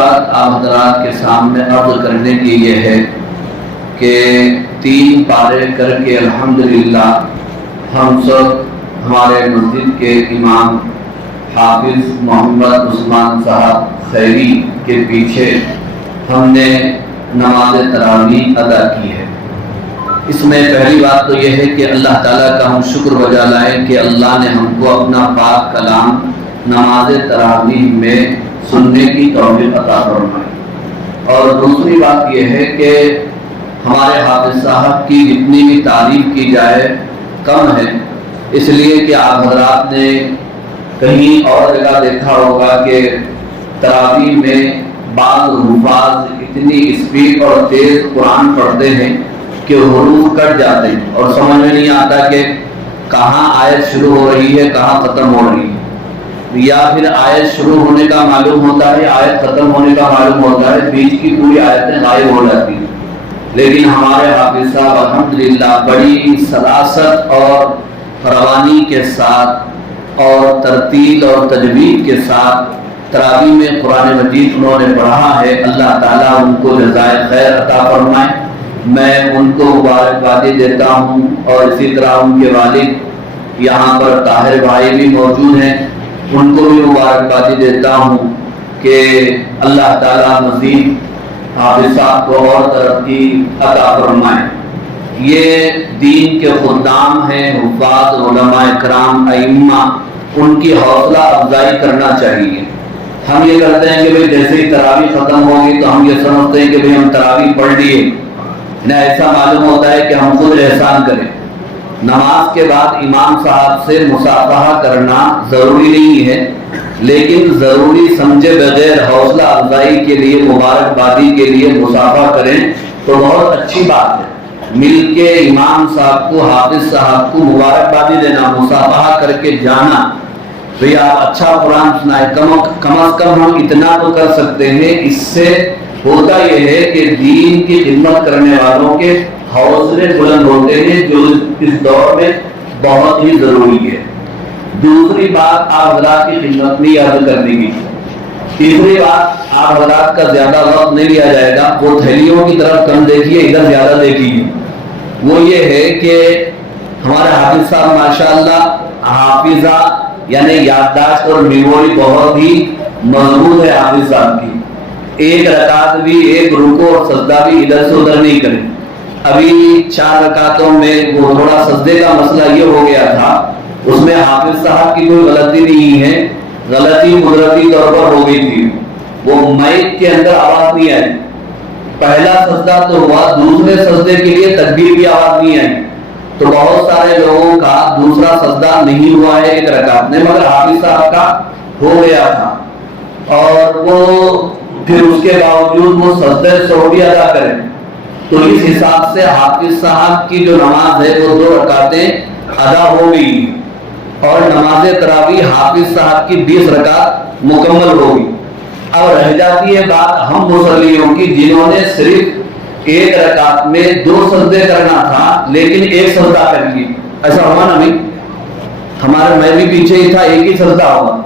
بات آپ حضرات کے سامنے عرض کرنے کی یہ ہے کہ 3 پارے کر کے الحمدللہ ہم سب ہمارے مسجد کے امام حافظ محمد عثمان صاحب خیری کے پیچھے ہم نے نماز تراویح ادا کی ہے۔ اس میں پہلی بات تو یہ ہے کہ اللہ تعالیٰ کا ہم شکر بجا لائیں کہ اللہ نے ہم کو اپنا پاک کلام نماز تراویح میں سننے کی توفیق عطا فرمائی۔ اور دوسری بات یہ ہے کہ ہمارے حافظ صاحب کی جتنی بھی تعریف کی جائے کم ہے، اس لیے کہ آپ حضرات نے کہیں اور جگہ دیکھا ہوگا کہ تراویح میں بعض حفاظ اتنی اسپیڈ اور تیز قرآن پڑھتے ہیں کہ حروف کٹ جاتے ہیں اور سمجھ میں نہیں آتا کہ کہاں آیت شروع ہو رہی ہے کہاں ختم ہو رہی ہے، یا پھر آیت شروع ہونے کا معلوم ہوتا ہے آیت ختم ہونے کا معلوم ہوتا ہے، بیچ کی پوری آیتیں غائب ہو جاتی ہیں۔ لیکن ہمارے حافظ صاحب الحمدللہ بڑی سلاست اور روانی کے ساتھ اور ترتیل اور تجوید کے ساتھ تراویح میں قرآن مجید انہوں نے پڑھا ہے۔ اللہ تعالیٰ ان کو جزائے خیر عطا فرمائے۔ میں ان کو مبارکبادی دیتا ہوں اور اسی طرح ان کے والد یہاں پر طاہر بھائی بھی موجود ہیں، ان کو بھی مبارکبادی دیتا ہوں کہ اللہ تعالیٰ مزید حافظ صاحب کو اور ترقی عطا فرمائے۔ یہ دین کے خدام ہیں، حفاظ، علماء اکرام، ائمہ، ان کی حوصلہ افزائی کرنا چاہیے۔ ہم یہ کرتے ہیں کہ جیسے ہی تراویح ختم ہوگی تو ہم یہ سمجھتے ہیں کہ ہم تراویح پڑھ لیے، نہ ایسا معلوم ہوتا ہے کہ ہم خود احسان کریں۔ نماز کے بعد امام صاحب سے مصافحہ کرنا ضروری نہیں ہے، لیکن ضروری سمجھے بغیر حوصلہ افزائی کے لیے، مبارکبادی کے لیے مصافحہ کریں تو بہت اچھی بات ہے۔ مل کے امام صاحب کو، حافظ صاحب کو مبارکبادی دینا، مصافحہ کر کے جانا، بھئی آپ اچھا قرآن سنائے، کم از کم ہم اتنا تو کر سکتے ہیں۔ اس سے ہوتا یہ ہے کہ دین کی خدمت کرنے والوں کے حوصلے بلند ہوتے ہیں، جو اس دور میں بہت ہی ضروری ہے۔ دوسری بات آپ حضرات کی خدمت میں یاد کرنے کی۔ تیسری بات، آپ حضرات کا زیادہ وقت نہیں لیا جائے گا، وہ تھیلیوں کی طرف کم دیکھیے، ادھر زیادہ دیکھیے۔ وہ یہ ہے کہ ہمارے حافظ صاحب ماشاءاللہ حافظہ یعنی یادداشت اور میموری بہت ہی مضبوط ہے حافظ صاحب کی۔ ایک رکعت بھی، ایک رکوع اور سجدہ بھی ادھر سے ادھر نہیں کریں۔ ابھی 4 رکعتوں میں وہ تھوڑا سجدے کا مسئلہ یہ ہو گیا تھا، اس میں حافظ صاحب کی کوئی غلطی نہیں ہے، غلطی قدرتی طور پر ہو گئی تھی۔ وہ مائک کے اندر آواز نہیں آئی، پہلا سجدہ تو ہوا، دوسرے سجدے کے لیے تکبیر کی آواز نہیں آئی، تو بہت سارے لوگوں کا دوسرا سجدہ نہیں ہوا ہے ایک رکعت میں، مگر حافظ صاحب کا ہو گیا تھا، اور وہ پھر اس کے باوجود وہ سجدہ سہو ادا کریں، تو اس حساب سے حافظ صاحب کی جو نماز ہے وہ 2 رکعتیں ادا ہو گئی، اور نماز تراویح حافظ صاحب کی 20 رکعت مکمل ہوگی۔ اب رہ جاتی ہے بات ہم مصلیوں کی، جنہوں نے صرف ایک رکعت میں 2 سجدے کرنا تھا لیکن ایک سجدہ کر لی۔ ایسا ہوا نا بھائی، ہمارے میں بھی پیچھے ہی تھا، ایک ہی سجدہ ہوا۔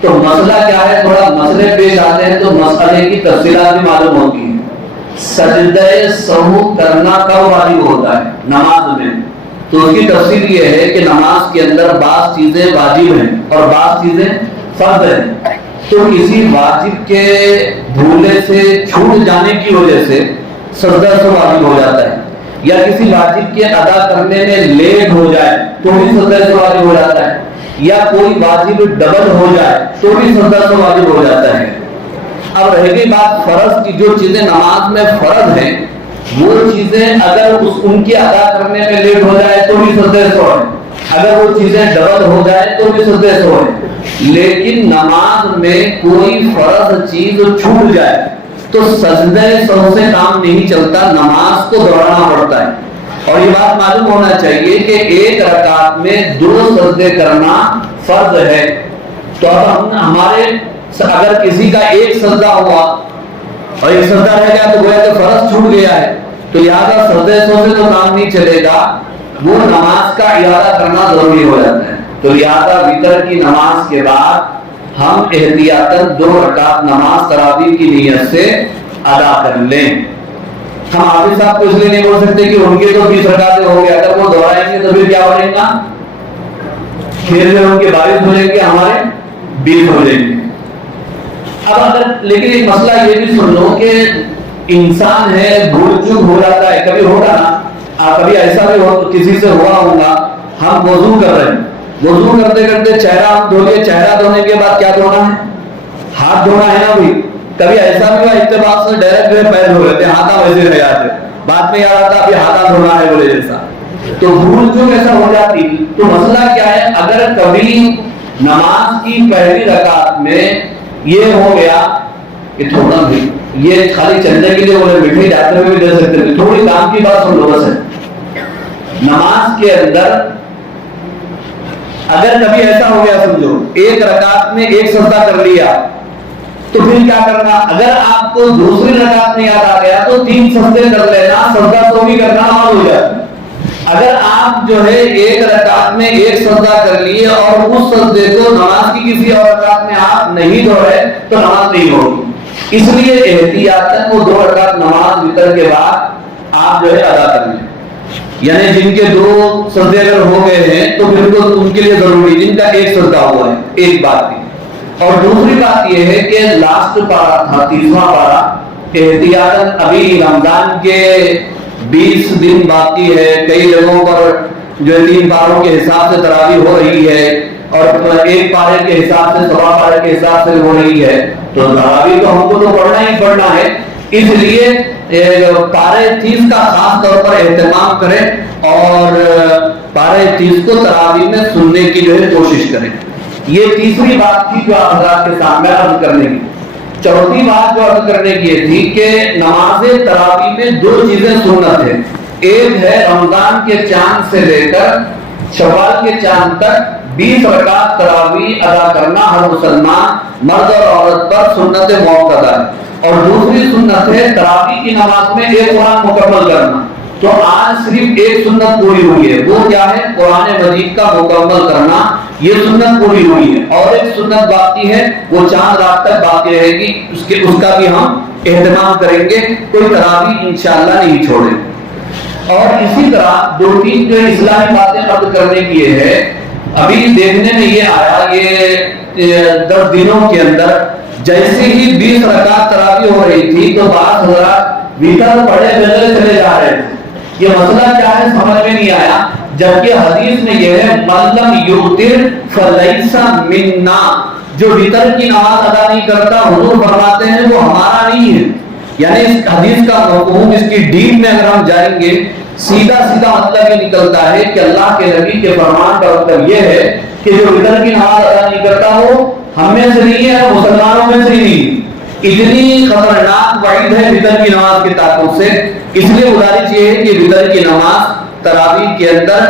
تو مسئلہ کیا ہے، تھوڑا مسئلے پیش آتے ہیں تو مسئلے کی تفصیلات بھی معلوم ہوتی ہیں۔ سجدہ سہو کرنا کب واجب ہوتا ہے نماز میں، تو اس کی تفصیل یہ ہے کہ نماز کے اندر بعض چیزیں واجب ہیں اور بعض چیزیں فرض ہیں، تو کسی واجب کے بھولے سے، چھوٹ جانے کی وجہ سے سجدہ سہو واجب ہو جاتا ہے، یا کسی واجب کے ادا کرنے میں لیٹ ہو جائے تو بھی سجدہ سہو واجب ہو جاتا ہے، یا کوئی واجب ڈبل ہو جائے تو بھی سجدہ سہو واجب ہو جاتا ہے۔ اب رہ گئی بات فرض کی، جو چیزیں نماز میں فرض ہیں وہ چیزیں اگر ان کی ادا کرنے میں لیٹ ہو جائے تو بھی سجدہ سہو ہے، اگر وہ چیزیں ڈبل ہو جائے تو بھی سجدہ سہو ہے۔ لیکن نماز میں کوئی فرض چیز چھوٹ جائے تو سجدہ سہو سے کام نہیں چلتا، نماز کو دوہرانا پڑتا ہے۔ اور یہ بات معلوم ہونا چاہیے کہ ایک رکعت میں 2 سجدے کرنا فرض ہے، تو اب ہمارے اگر کسی کا ایک سجدہ ہوا اور ایک سجدہ رہ گیا تو گویا کہ فرض چھوٹ گیا ہے، تو لہٰذا سجدہ سہو سے تو کام نہیں چلے گا، وہ نماز کا اعادہ کرنا ضروری ہو جاتا ہے۔ تو لہٰذا وتر کی نماز کے بعد ہم احتیاطاً 2 رکعت نماز تراویح کی نیت سے ادا کر لیں۔ ہم حافظ صاحب کو اس لیے نہیں بول سکتے کہ ان کے تو 20 رکعتیں ہو گیا، اگر وہ دہرائیں گے تو پھر کیا بنے گا؟ پھر میں ان کے 22 ہو جائیں گے، ہمارے 20 ہو جائیں گے۔ اب اگر لیکن ایک مسئلہ یہ بھی سن لو کہ انسان ہے، بھول چوک ہو جاتا ہے، کبھی ہوگا نا، کبھی ایسا بھی ہو کسی سے ہوا ہوگا، ہم وضو کر رہے ہیں، وضو کرتے کرتے چہرہ ہم دھو لیے، چہرہ دھونے کے بعد کیا دھونا ہے؟ ہاتھ دھونا ہے نا بھائی۔ کبھی ایسا بھی ہوا اتفاق سے ڈائریکٹ جو ہے پیر دھو لیتے ہیں، ہاتھا ویسے رہ جاتے، بعد میں یاد آتا ابھی ہاتھا دھونا ہے بولے جیسا، تو بھول چوک ایسا ہو جاتی۔ تو مسئلہ کیا ہے؟ اگر کبھی نماز کی پہلی رکعت میں یہ ہو گیا کہ تھوڑا بھی یہ خالی چندے کے لیے بولے مٹھائی جاتے ہوئے بھی دے سکتے ہیں، تھوڑی کام کی بات سن لو بس ہے۔ نماز کے اندر اگر کبھی ایسا ہو گیا، سمجھو ایک رکعت میں ایک سجدہ کر لیا، تو پھر کیا کرنا؟ اگر آپ کو دوسری رکعت میں یاد آ گیا تو 3 سجدے کر لینا، سجدہ تو بھی کرنا اور ہو جاتا۔ اگر آپ جو ہے ایک رکعت میں ایک سجدہ کر لیے اور اس سجدے کو نماز کی کسی اور رکعت میں آپ نہیں دہرائے تو نماز نہیں ہوگی۔ اس لیے احتیاطاً وہ 2 رکعت نماز وتر کے بعد آپ جو ہے ادا کر لیں، یعنی جن کے 2 سجدے اگر ہو گئے ہیں تو پھر تو ان کے لیے ضروری، جن کا ایک سجدہ ہوا ہے، ایک بات تھی۔ اور دوسری بات یہ ہے کہ لاسٹ پارہ تھا، 30واں پارہ، احتیاطاً ابھی رمضان کے 20 دن باقی ہے، کئی جگہوں پر جو 3 پاروں کے حساب سے تراویح ہو رہی ہے اور ایک پارے کے حساب سے، سوا پارے کے حساب سے ہو رہی ہے، تو تراویح تو ہم کو تو پڑھنا ہی پڑھنا ہے۔ اس لیے پارے 30 کا خاص طور پر اہتمام کریں اور پارے 30 کو تراویح میں سننے کی جو ہے کوشش کریں۔ یہ تیسری بات تھی جو آپ حضرات کے سامنے عرض کرنے کی۔ چوتھی بات جو عرض کرنے کی یہ تھی کہ نماز تراویح میں 2 چیزیں سنت ہیں۔ ایک ہے رمضان کے چاند سے لے کر شوال کے چاند تک 20 رکعت تراویح ادا کرنا ہر مسلمان مرد اور عورت پر سنت موقدہ ہے، اور دوسری سنت ہے تراویح کی نماز میں ایک قرآن مکمل کرنا۔ تو آج صرف ایک سنت پوری ہوئی ہے، وہ کیا ہے؟ قرآن مجید کا مکمل کرنا، یہ سنت پوری ہوئی ہے، اور ایک سنت باقی ہے، وہ چاند رات تک باقی رہے گی، اس کا بھی ہم اہتمام کریں گے، کوئی تراویح انشاءاللہ نہیں چھوڑیں۔ اور اسی طرح 2-3 جو اسلامی باتیں عرض کرنے کی یہ ہے، ابھی دیکھنے میں یہ آیا یہ 10 دنوں کے اندر جیسے ہی 20 رکعت تراویح ہو رہی تھی تو بعض حضرات ویتر پڑھے بغیر چلے جا رہے تھے۔ یہ مسئلہ کیا ہے سمجھ میں نہیں آیا، جبکہ حدیث میں یہ ہے من لم یوتر فلیس منا، جو وتر کی نماز ادا نہیں کرتا حضور فرماتے ہیں وہ ہمارا نہیں ہے۔ یعنی اس حدیث کا مفہوم، اس کی ڈیپ میں اگر ہم جائیں گے، سیدھا مطلب یہ نکلتا ہے کہ اللہ کے نبی کے فرمان کا مطلب یہ ہے کہ جو وتر کی نماز ادا نہیں کرتا وہ ہم میں سے نہیں ہے، مسلمانوں میں سے نہیں۔ اتنی خطرناک وعید ہے وتر کی نماز کے تعلق سے، اس لیے گزارش یہ ہے کہ وتر کی نماز تراویح کے اندر